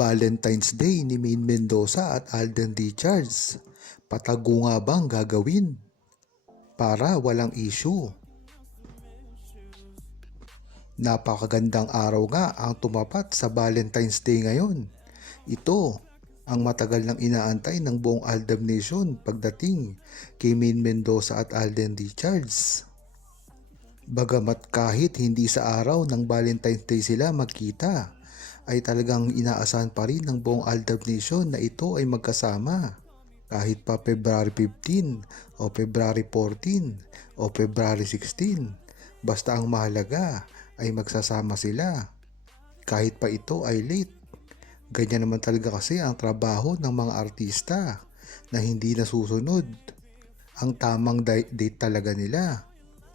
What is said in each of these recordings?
Valentine's Day ni Maine Mendoza at Alden Richards. Patago nga bang gagawin para walang issue? Napakagandang araw nga ang tumapat sa Valentine's Day ngayon. Ito ang matagal nang inaantay ng buong Aldab Nation pagdating kay Maine Mendoza at Alden Richards. Bagamat kahit hindi sa araw ng Valentine's Day sila magkita, ay talagang inaasahan pa rin ng buong Aldab Nation na ito ay magkasama. Kahit pa February 15 o February 14 o February 16, basta ang mahalaga ay magsasama sila. Kahit pa ito ay late. Ganyan naman talaga kasi ang trabaho ng mga artista na hindi nasusunod ang tamang date talaga nila.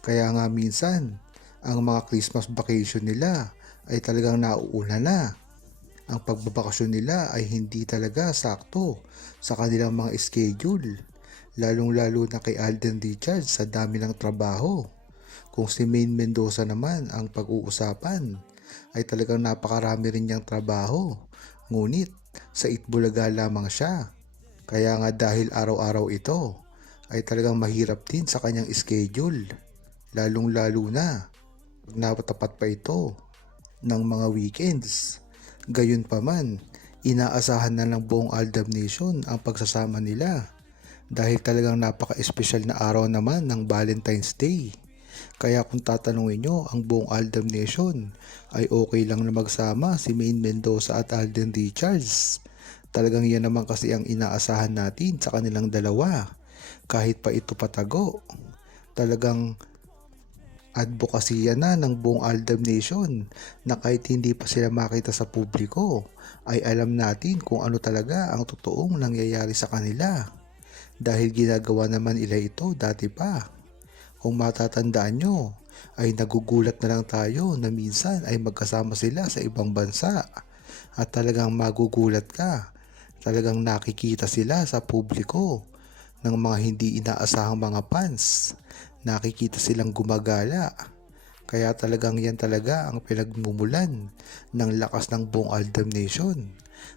Kaya nga minsan, ang mga Christmas vacation nila ay talagang nauuna na. Ang pagbabakasyon nila ay hindi talaga sakto sa kanilang mga schedule. Lalong-lalo na kay Alden Richards sa dami ng trabaho. Kung si Maine Mendoza naman ang pag-uusapan, ay talagang napakarami rin niyang trabaho. Ngunit sa Itbulaga lamang siya. Kaya nga dahil araw-araw ito, ay talagang mahirap din sa kanyang schedule. Lalong-lalo na pag napatapat pa ito ng mga weekends. Gayunpaman, inaasahan na ng buong Aldab Nation ang pagsasama nila dahil talagang napaka-espesyal na araw naman ng Valentine's Day. Kaya kung tatanungin nyo ang buong Aldab Nation, ay okay lang na magsama si Maine Mendoza at Alden Richards. Talagang yan naman kasi ang inaasahan natin sa kanilang dalawa. Kahit pa ito patago, talagang advokasya na ng buong Aldab Nation na kahit hindi pa sila makita sa publiko, ay alam natin kung ano talaga ang totoong nangyayari sa kanila. Dahil ginagawa naman nila ito dati pa. Kung matatandaan nyo, ay nagugulat na lang tayo na minsan ay magkasama sila sa ibang bansa. At talagang magugulat ka. Talagang nakikita sila sa publiko ng mga hindi inaasahang mga fans. Nakikita silang gumagala. Kaya talagang yan talaga ang pinagmumulan ng lakas ng buong Aldab Nation.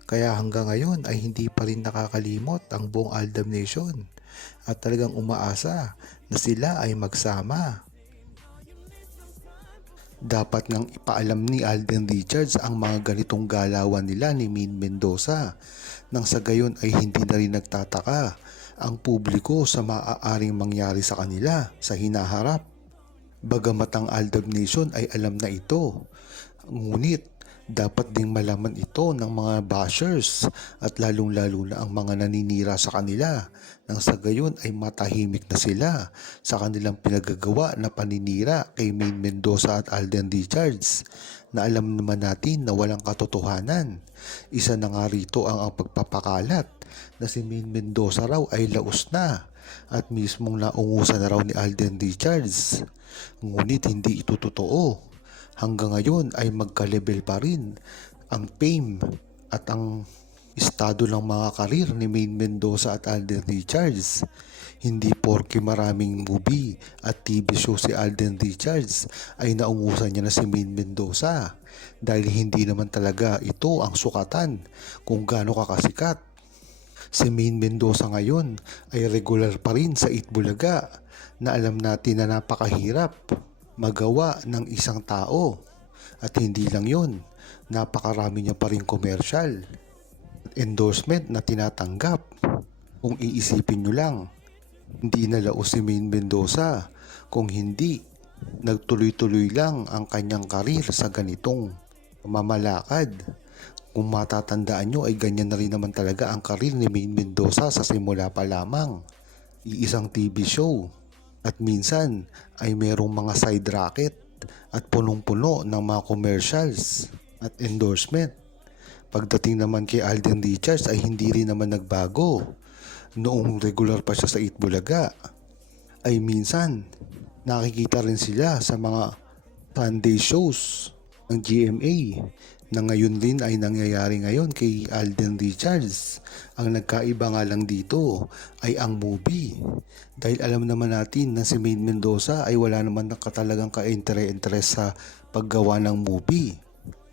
Kaya hanggang ngayon ay hindi pa rin nakakalimot ang buong Aldab Nation. At talagang umaasa na sila ay magsama. Dapat ngang ipaalam ni Alden Richards ang mga ganitong galawan nila ni Maine Mendoza nang sa gayon ay hindi na rin nagtataka ang publiko sa maaaring mangyari sa kanila sa hinaharap. Bagamat ang Aldab Nation ay alam na ito, ngunit dapat ding malaman ito ng mga bashers at lalong-lalo na ang mga naninira sa kanila nang sa gayon ay matahimik na sila sa kanilang pinagagawa na paninira kay Maine Mendoza at Alden Richards na alam naman natin na walang katotohanan. Isa na nga rito ang pagpapakalat na si Maine Mendoza raw ay laos na at mismong naungusan na raw ni Alden Richards. Ngunit hindi ito totoo. Hanggang ngayon ay magka-level pa rin ang fame at ang estado ng mga karir ni Maine Mendoza at Alden Richards. Hindi porke maraming movie at TV show si Alden Richards ay naungusan niya na si Maine Mendoza dahil hindi naman talaga ito ang sukatan kung gaano kakasikat. Si Maine Mendoza ngayon ay regular pa rin sa Itbulaga na alam natin na napakahirap magawa ng isang tao. At hindi lang yon, napakarami niya pa rin commercial endorsement na tinatanggap. Kung iisipin nyo lang, hindi nalaos si Maine Mendoza kung hindi nagtuloy-tuloy lang ang kanyang karir sa ganitong mamalakad. Kung matatandaan nyo ay ganyan na rin naman talaga ang karir ni Maine Mendoza sa simula pa lamang. Iisang TV show at minsan ay merong mga side racket at punong-puno ng mga commercials at endorsement. Pagdating naman kay Alden Richards ay hindi rin naman nagbago. Noong regular pa siya sa Itbulaga ay minsan nakikita rin sila sa mga Sunday shows ng GMA na ngayon din ay nangyayari ngayon kay Alden Richards. Ang nagkaiba nga lang dito ay ang movie. Dahil alam naman natin na si Maine Mendoza ay wala naman talagang ka-interest sa paggawa ng movie.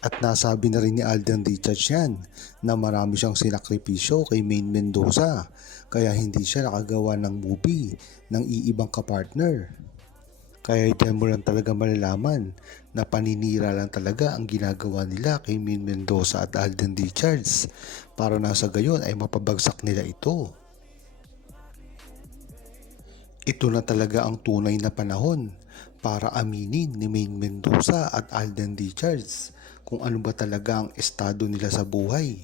At nasabi na rin ni Alden Richards yan na marami siyang sinakripisyo kay Maine Mendoza kaya hindi siya nakagawa ng movie ng iibang kapartner. Kaya diyan mo lang talaga malalaman na paninira lang talaga ang ginagawa nila kay Maine Mendoza at Alden Richards para nasa gayon ay mapabagsak nila ito. Ito na talaga ang tunay na panahon para aminin ni Maine Mendoza at Alden Richards kung ano ba talaga ang estado nila sa buhay.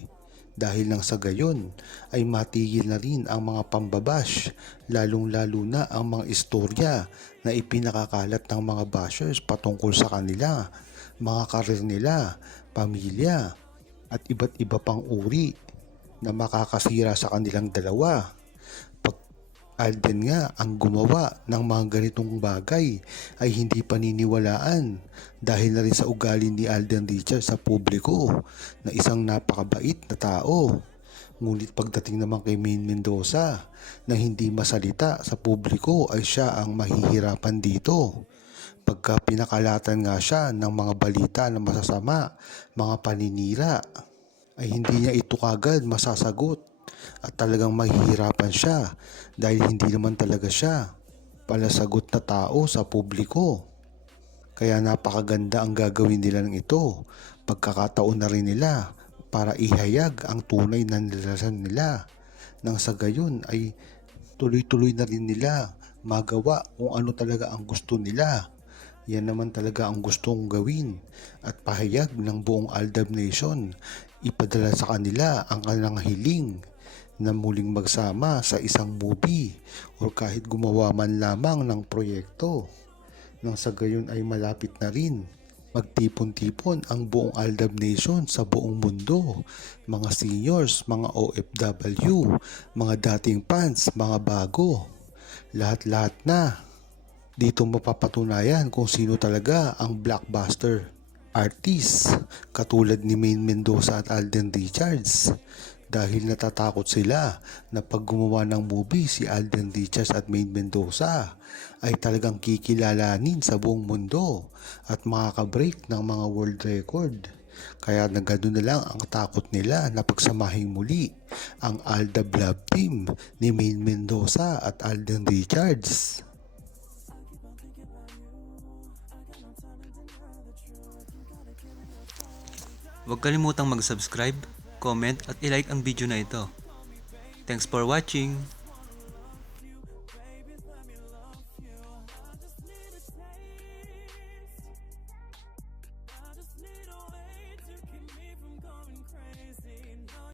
Dahil lang sa gayon ay matigil na rin ang mga pambabash, lalong-lalo na ang mga istorya na ipinakakalat ng mga bashers patungkol sa kanila, mga karir nila, pamilya, at iba't iba pang uri na makakasira sa kanilang dalawa. Alden nga ang gumawa ng mga ganitong bagay ay hindi paniniwalaan dahil na rin sa ugali ni Alden Richards sa publiko na isang napakabait na tao. Ngunit pagdating naman kay Maine Mendoza na hindi masalita sa publiko ay siya ang mahihirapan dito. Pagka pinakalatan nga siya ng mga balita na masasama, mga paninira, ay hindi niya ito kagad masasagot at talagang mahihirapan siya dahil hindi naman talaga siya palasagot na tao sa publiko. Kaya napakaganda ang gagawin nila ng ito. Pagkakataon na rin nila para ihayag ang tunay na nilasan nila. Nang sa gayon ay tuloy-tuloy na rin nila magawa kung ano talaga ang gusto nila. Yan naman talaga ang gustong gawin at pahayag ng buong Aldab Nation. Ipadala sa kanila ang kanilang hiling na muling magsama sa isang movie o kahit gumawa man lamang ng proyekto. Nang sa gayon ay malapit na rin magtipon-tipon ang buong Aldab Nation sa buong mundo. Mga seniors, mga OFW, mga dating fans, mga bago. Lahat-lahat na. Dito mapapatunayan kung sino talaga ang blockbuster artist katulad ni Maine Mendoza at Alden Richards. Dahil natatakot sila na pag gumawa ng movie si Alden Richards at Maine Mendoza ay talagang kikilalanin sa buong mundo at makaka-break ng mga world record. Kaya nagano na lang ang takot nila na pagsamahin muli ang Aldab Love Team ni Maine Mendoza at Alden Richards. Huwag kalimutang mag-subscribe, comment at ilike ang video na ito. Thanks for watching!